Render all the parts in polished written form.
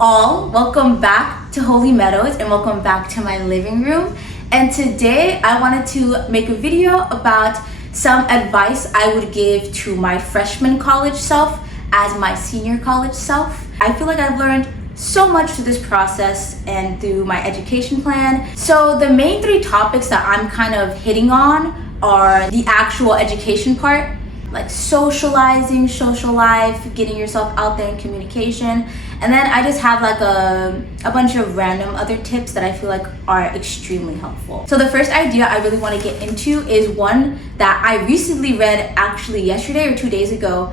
all, welcome back to Holy Meadows and welcome back to my living room. And today I wanted to make a video about some advice I would give to my freshman college self as my senior college self. I feel like I've learned so much through this process and through my education plan. So the main three topics that I'm kind of hitting on are the actual education part, like socializing, social life, getting yourself out there in communication. And then I just have like a bunch of random other tips that I feel like are extremely helpful. So the first idea I really want to get into is one that I recently read actually yesterday or 2 days ago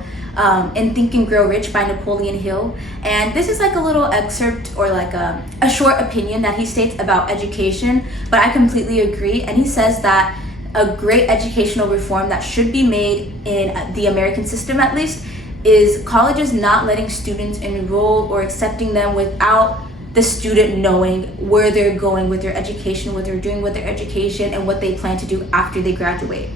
in Think and Grow Rich by Napoleon Hill. And this is like a little excerpt or like a short opinion that he states about education, but I completely agree. And he says that a great educational reform that should be made in the American system at least is colleges not letting students enroll or accepting them without the student knowing where they're going with their education, what they're doing with their education, and what they plan to do after they graduate.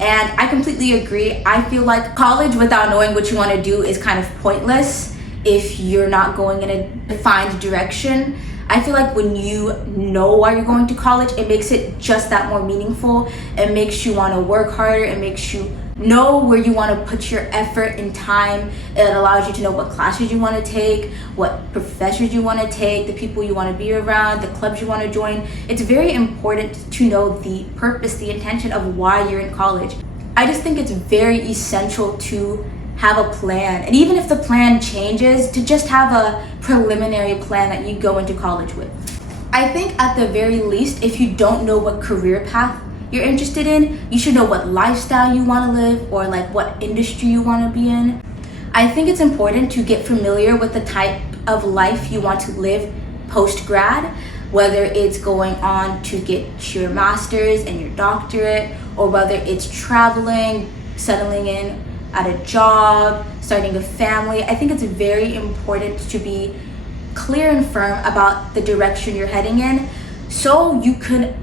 And I completely agree. I feel like college without knowing what you want to do is kind of pointless if you're not going in a defined direction. I feel like when you know why you're going to college, it makes it just that more meaningful. It makes you want to work harder. It makes you know where you want to put your effort and time. It allows you to know what classes you want to take, what professors you want to take, the people you want to be around, the clubs you want to join. It's very important to know the purpose, the intention of why you're in college. I just think it's very essential to have a plan, and even if the plan changes, to just have a preliminary plan that you go into college with. I think at the very least, if you don't know what career path you're interested in, you should know what lifestyle you want to live or like what industry you want to be in. I think it's important to get familiar with the type of life you want to live post-grad, whether it's going on to get your master's and your doctorate, or whether it's traveling, settling in at a job, starting a family. I think it's very important to be clear and firm about the direction you're heading in so you can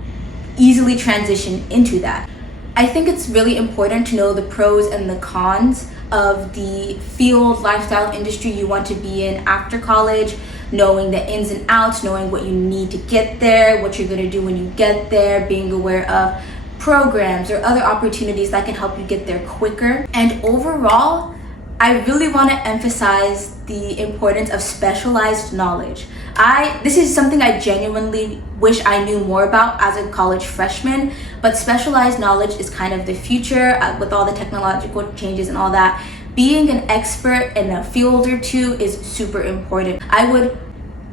easily transition into that. I think it's really important to know the pros and the cons of the field, lifestyle, industry you want to be in after college, knowing the ins and outs, knowing what you need to get there, what you're going to do when you get there, being aware of programs or other opportunities that can help you get there quicker. And overall, I really want to emphasize the importance of specialized knowledge. This is something I genuinely wish I knew more about as a college freshman, but specialized knowledge is kind of the future with all the technological changes and all that. Being an expert in a field or two is super important. I would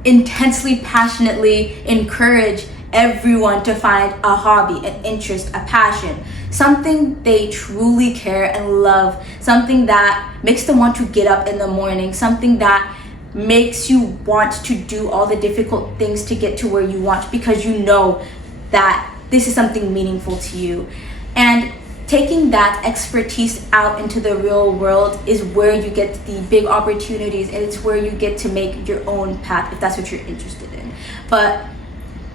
intensely, passionately encourage everyone to find a hobby, an interest, a passion, something they truly care and love, something that makes them want to get up in the morning, something that makes you want to do all the difficult things to get to where you want, because you know that this is something meaningful to you. And taking that expertise out into the real world is where you get the big opportunities, and it's where you get to make your own path if that's what you're interested in. But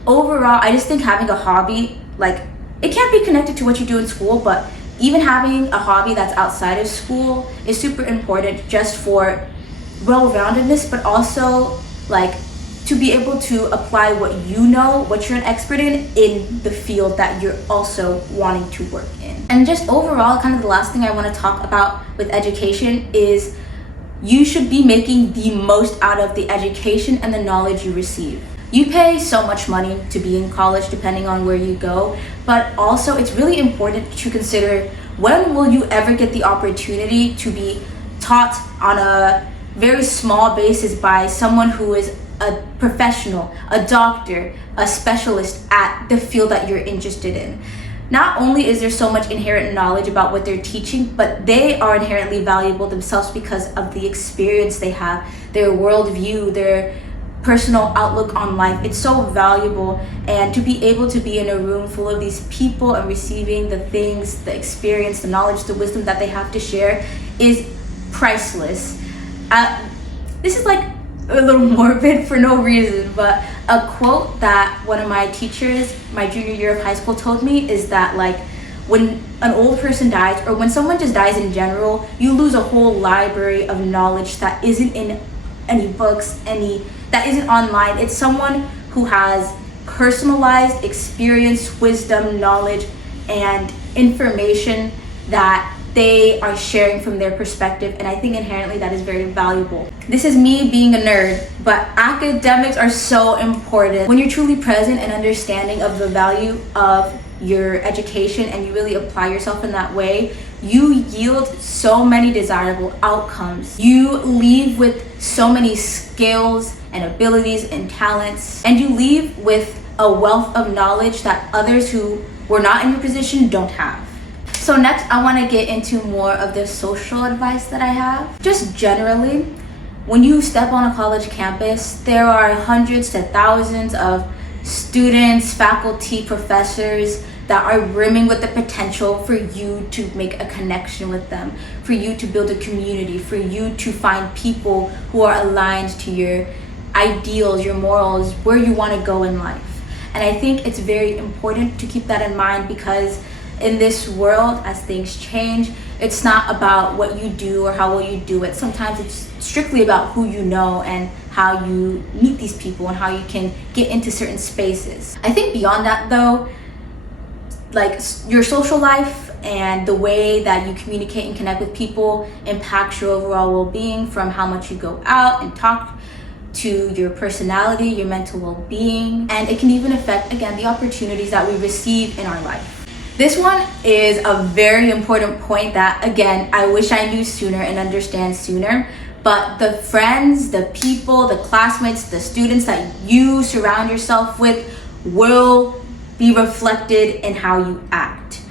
overall, I just think having a hobby, like, it can't be connected to what you do in school, but even having a hobby that's outside of school is super important just for well-roundedness, but also like to be able to apply what you know, what you're an expert in the field that you're also wanting to work in. And just overall, kind of the last thing I want to talk about with education is you should be making the most out of the education and the knowledge you receive. You pay so much money to be in college depending on where you go, but also it's really important to consider, when will you ever get the opportunity to be taught on a very small basis by someone who is a professional, a doctor, a specialist at the field that you're interested in. Not only is there so much inherent knowledge about what they're teaching, but they are inherently valuable themselves because of the experience they have, their worldview, their personal outlook on life. It's so valuable, and to be able to be in a room full of these people and receiving the things, the experience, the knowledge, the wisdom that they have to share is priceless. This is like a little morbid for no reason, but a quote that one of my teachers my junior year of high school told me is that, like, when an old person dies, or when someone just dies in general, you lose a whole library of knowledge that isn't in any books, that isn't online. It's someone who has personalized experience, wisdom, knowledge, and information that they are sharing from their perspective, and I think inherently that is very valuable. This is me being a nerd, but academics are so important. When you're truly present and understanding of the value of your education and you really apply yourself in that way, you yield so many desirable outcomes. You leave with so many skills and abilities and talents, and you leave with a wealth of knowledge that others who were not in your position don't have. So next, I want to get into more of the social advice that I have. Just generally, when you step on a college campus, there are hundreds to thousands of students, faculty, professors that are brimming with the potential for you to make a connection with them, for you to build a community, for you to find people who are aligned to your ideals, your morals, where you want to go in life. And I think it's very important to keep that in mind, because in this world, as things change, it's not about what you do or how well you do it. Sometimes it's strictly about who you know and how you meet these people and how you can get into certain spaces. I think beyond that though, like your social life and the way that you communicate and connect with people impacts your overall well-being, from how much you go out and talk to your personality, your mental well-being, and it can even affect, again, the opportunities that we receive in our life. This one is a very important point that, again, I wish I knew sooner and understand sooner, but the friends, the people, the classmates, the students that you surround yourself with will be reflected in how you act.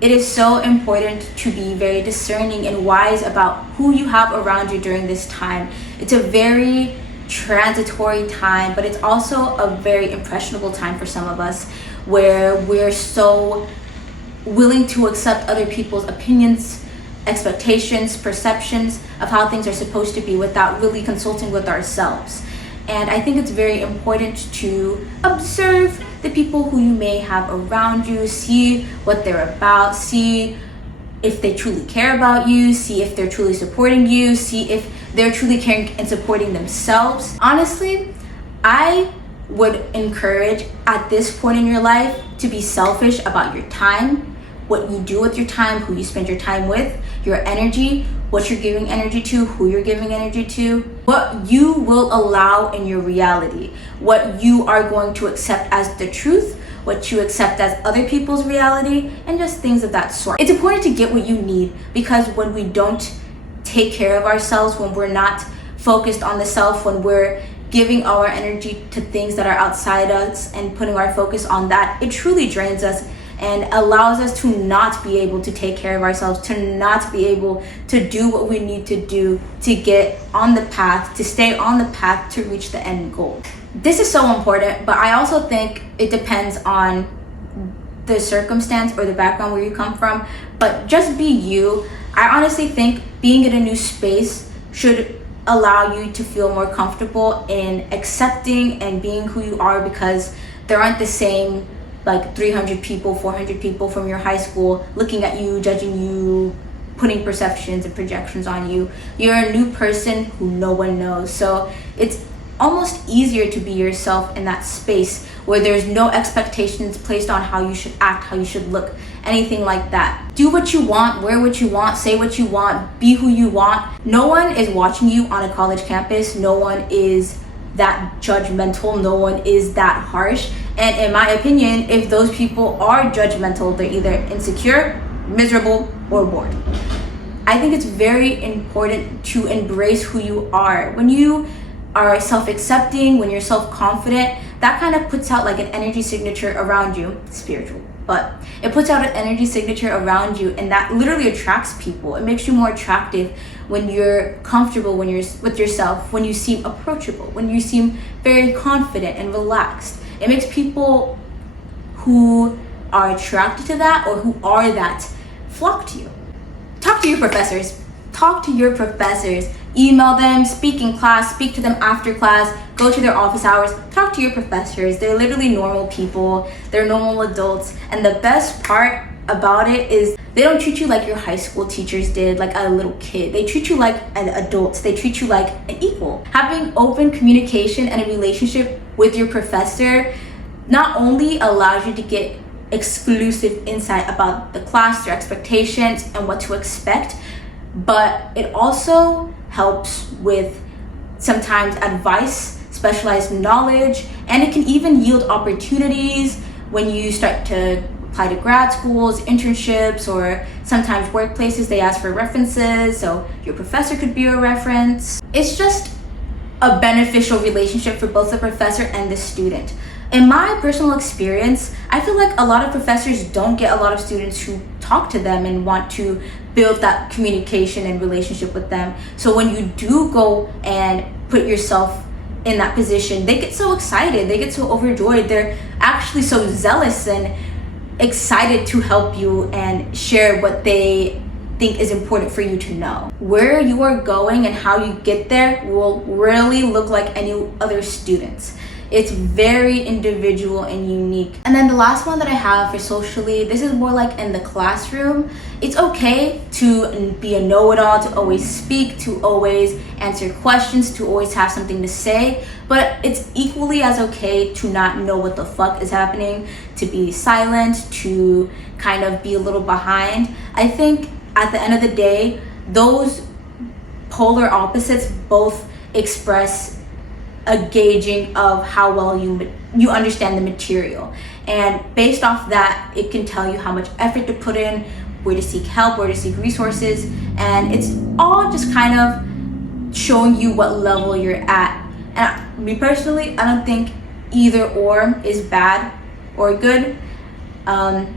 It is so important to be very discerning and wise about who you have around you during this time. It's a very transitory time, but it's also a very impressionable time for some of us, where we're so willing to accept other people's opinions, expectations, perceptions of how things are supposed to be without really consulting with ourselves. And I think it's very important to observe the people who you may have around you, see what they're about, see if they truly care about you, see if they're truly supporting you, see if they're truly caring and supporting themselves. Honestly, I would encourage at this point in your life to be selfish about your time, what you do with your time, who you spend your time with, your energy, what you're giving energy to, who you're giving energy to, what you will allow in your reality, what you are going to accept as the truth, what you accept as other people's reality, and just things of that sort. It's important to get what you need, because when we don't take care of ourselves, when we're not focused on the self, when we're giving our energy to things that are outside us and putting our focus on that, it truly drains us and allows us to not be able to take care of ourselves, to not be able to do what we need to do to get on the path, to stay on the path to reach the end goal. This is so important, but I also think it depends on the circumstance or the background where you come from, but just be you. I honestly think being in a new space should allow you to feel more comfortable in accepting and being who you are, because there aren't the same like 300 people, 400 people from your high school looking at you, judging you, putting perceptions and projections on you. You're a new person who no one knows. So it's almost easier to be yourself in that space where there's no expectations placed on how you should act, how you should look, anything like that. Do what you want, wear what you want, say what you want, be who you want. No one is watching you on a college campus. No one is that judgmental. No one is that harsh. And in my opinion, if those people are judgmental, they're either insecure, miserable, or bored. I think it's very important to embrace who you are. When you are self-accepting, when you're self-confident, that kind of puts out like an energy signature around you, spiritual, but it puts out an energy signature around you, and that literally attracts people. It makes you more attractive when you're comfortable, when you're with yourself, when you seem approachable, when you seem very confident and relaxed. It makes people who are attracted to that or who are that flock to you. Talk to your professors. Talk to your professors. Email them, speak in class, speak to them after class, go to their office hours. Talk to your professors. They're literally normal people. They're normal adults. And the best part about it is they don't treat you like your high school teachers did, like a little kid. They treat you like an adult. They treat you like an equal. Having open communication and a relationship with your professor not only allows you to get exclusive insight about the class, their expectations, and what to expect, but it also helps with sometimes advice, specialized knowledge, and it can even yield opportunities when you start to apply to grad schools, internships, or sometimes workplaces. They ask for references, so your professor could be a reference. It's just a beneficial relationship for both the professor and the student. In my personal experience, I feel like a lot of professors don't get a lot of students who talk to them and want to build that communication and relationship with them. So when you do go and put yourself in that position, they get so excited, they get so overjoyed, they're actually so zealous and excited to help you and share what they think is important for you to know. Where you are going and how you get there will really look like any other students. It's very individual and unique. And then the last one that I have for socially, this is more like in the classroom. It's okay to be a know-it-all, to always speak, to always answer questions, to always have something to say, but it's equally as okay to not know what the fuck is happening, to be silent, to kind of be a little behind. I think at the end of the day, those polar opposites both express a gauging of how well you understand the material, and based off that, it can tell you how much effort to put in, where to seek help, where to seek resources, and it's all just kind of showing you what level you're at. And me personally, I don't think either or is bad or good.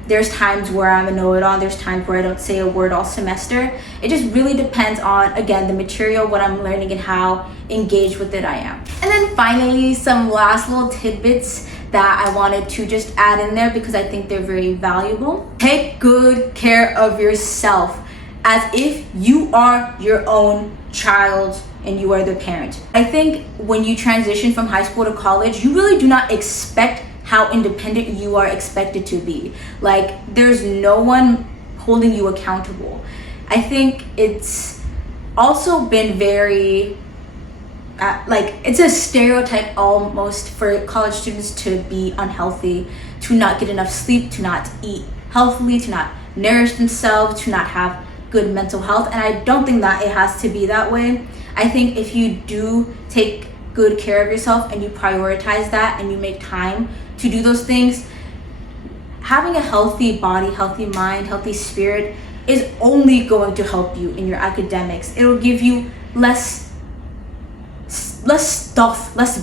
There's times where I'm a know-it-all, there's times where I don't say a word all semester. It just really depends on, again, the material, what I'm learning, and how engaged with it I am. And then finally, some last little tidbits that I wanted to just add in there because I think they're very valuable. Take good care of yourself as if you are your own child and you are the parent. I think when you transition from high school to college, you really do not expect how independent you are expected to be. Like, there's no one holding you accountable. I think it's also been very it's a stereotype almost for college students to be unhealthy, to not get enough sleep, to not eat healthily, to not nourish themselves, to not have good mental health. And I don't think that it has to be that way. I think if you do take good care of yourself and you prioritize that and you make time to do those things, having a healthy body, healthy mind, healthy spirit is only going to help you in your academics. It'll give you less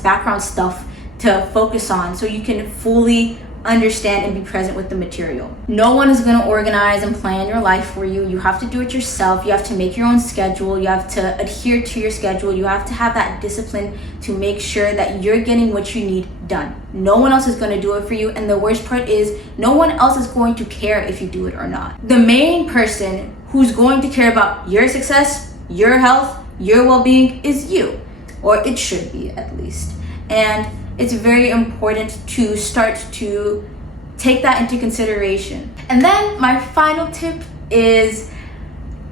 background stuff to focus on, so you can fully understand and be present with the material. No one is going to organize and plan your life for you. You have to do it yourself. You have to make your own schedule. You have to adhere to your schedule. You have to have that discipline to make sure that you're getting what you need done. No one else is going to do it for you, and the worst part is no one else is going to care if you do it or not. The main person who's going to care about your success, your health, your well-being is you, or it should be at least. And it's very important to start to take that into consideration. And then my final tip is,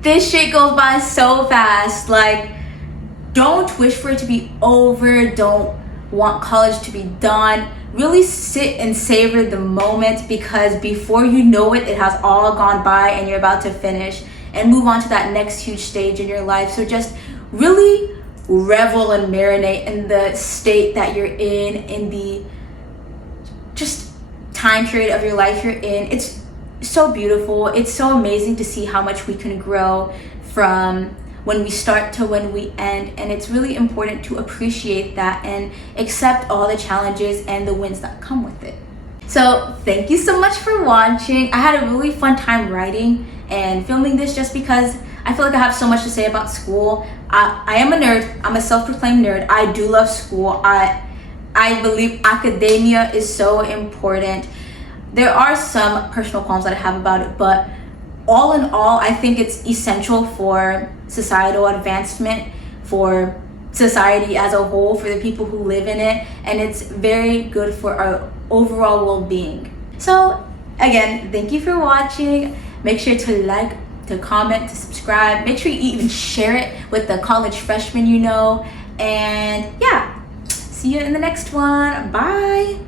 this shit goes by so fast. Like, don't wish for it to be over. Don't want college to be done. Really sit and savor the moment, because before you know it, it has all gone by and you're about to finish and move on to that next huge stage in your life. So just really revel and marinate in the state that you're in the just time period of your life you're in. It's so beautiful. It's so amazing to see how much we can grow from when we start to when we end, and it's really important to appreciate that and accept all the challenges and the wins that come with it. So thank you so much for watching. I had a really fun time writing and filming this just because I feel like I have so much to say about school. I am a nerd. I'm a self-proclaimed nerd. I do love school. I believe academia is so important. There are some personal qualms that I have about it, but all in all, I think it's essential for societal advancement, for society as a whole, for the people who live in it, and it's very good for our overall well-being. So Again, thank you for watching. Make sure to like, to comment, to subscribe. Make sure you even share it with the college freshmen you know. And yeah, see you in the next one. Bye.